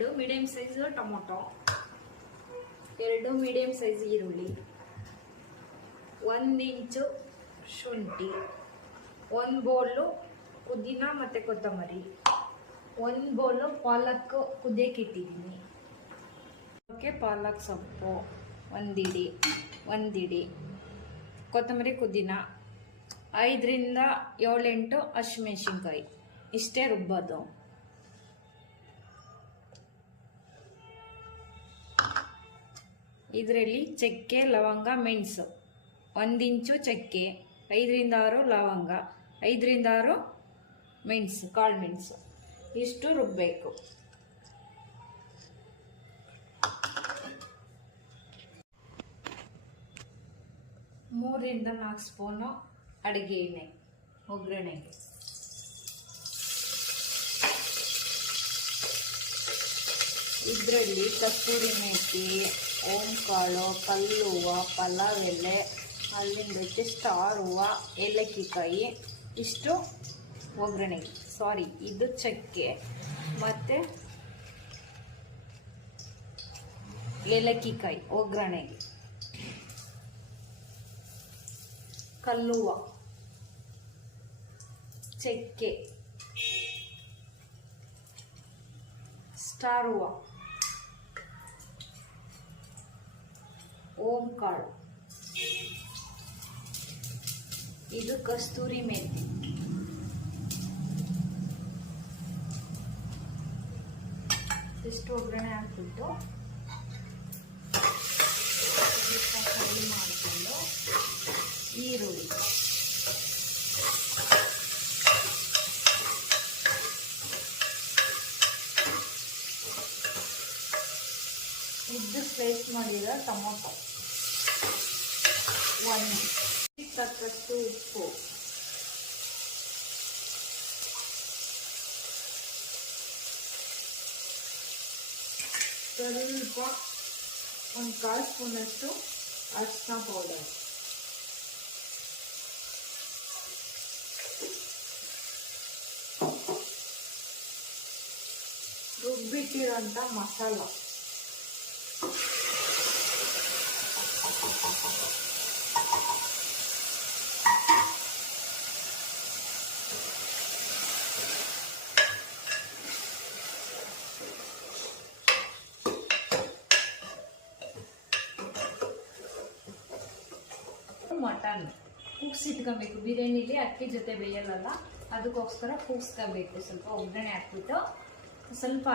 2 medium size tomato, 2 medium size ಈರುಳ್ಳಿ, 1 ಇಂಚು ಶುಂಠಿ, 1 bowl ಪುದೀನ ಮತ್ತು ಕೊತ್ತಂಬರಿ, 1 ಬೌಲು ಪಾಲಕ್ ಕುದಿಯಕ್ಕೆ ಇಟ್ಟಿದ್ದೀನಿ. ಓಕೆ, ಪಾಲಕ್ ಸೊಪ್ಪು ಒಂದಿಡಿ, ಕೊತ್ತಂಬರಿ ಪುದೀನ, 5 ರಿಂದ 7-8 ಹಸಿಮೆಣಸಿನ್ಕಾಯಿ. ಇಷ್ಟೇ ರುಬ್ಬೋದು. ಇದರಲ್ಲಿ ಚಕ್ಕೆ, ಲವಂಗ, ಮೆಣಸು, 1 ಇಂಚು ಚಕ್ಕೆ, 5 ರಿಂದ 6 ಲವಂಗ, 5 ರಿಂದ 6 ಮೆಣಸು, ಕಾಳು ಮೆಣಸು, ಇಷ್ಟು ರುಬ್ಬಬೇಕು. ಮೂರರಿಂದ 4 ಸ್ಪೂನು ಅಡುಗೆ ಎಣ್ಣೆ ಒಗ್ಗರಣೆಗೆ. ಇದರಲ್ಲಿ ಕಸ್ತೂರಿ ಮೇಥಿ, ಓಂಕಾಳು, ಕಲ್ಲುವ, ಪಲಾವ್ ಎಲೆ, ಅಲ್ಲಿಂದ ಸ್ಟಾರ್ ಹೂವು, ಏಲಕ್ಕಿಕಾಯಿ, ಇಷ್ಟು ಒಗ್ಗರಣೆಗೆ. ಇದು ಚಕ್ಕೆ ಮತ್ತು ಏಲಕ್ಕಿಕಾಯಿ ಒಗ್ಗರಣೆಗೆ. ಕಲ್ಲುವ, ಚಕ್ಕೆ, ಸ್ಟಾರ್ ಹೂವು, ಓಂಕಾಳು, ಇದು ಕಸ್ತೂರಿ ಮೇಥಿ. ಇಷ್ಟು ಒಗ್ಗರಣೆ ಹಾಕ್ಬಿಟ್ಟು ಫ್ರೈ ಮಾಡಿಕೊಂಡು ಈರುಳ್ಳಿ, ಉದ್ದು ಸ್ಲೈಸ್ ಮಾಡಿರೋ ಟೊಮೊಟೊ, 1 ತಕ್ಕಷ್ಟು ಉಪ್ಪು, ಸ್ವಲ್ಪ 1/4 ಸ್ಪೂನಷ್ಟು ಅರಿಶಿನ ಪೌಡರ್, ರುಬ್ಬಿಟ್ಟಿರೋಂಥ ಮಸಾಲ, ಮಟನ್ ಕೂಗ್ಸಿಟ್ಕೊಬೇಕು. ಬಿರಿಯಾನಿಲಿ ಅಕ್ಕಿ ಜೊತೆ ಬೇಯಲ್ಲ, ಅದಕ್ಕೋಸ್ಕರ ಕೂಗ್ಸ್ಕೋಬೇಕು. ಸ್ವಲ್ಪ ಒಗ್ಗರಣೆ ಹಾಕ್ಬಿಟ್ಟು ಸ್ವಲ್ಪ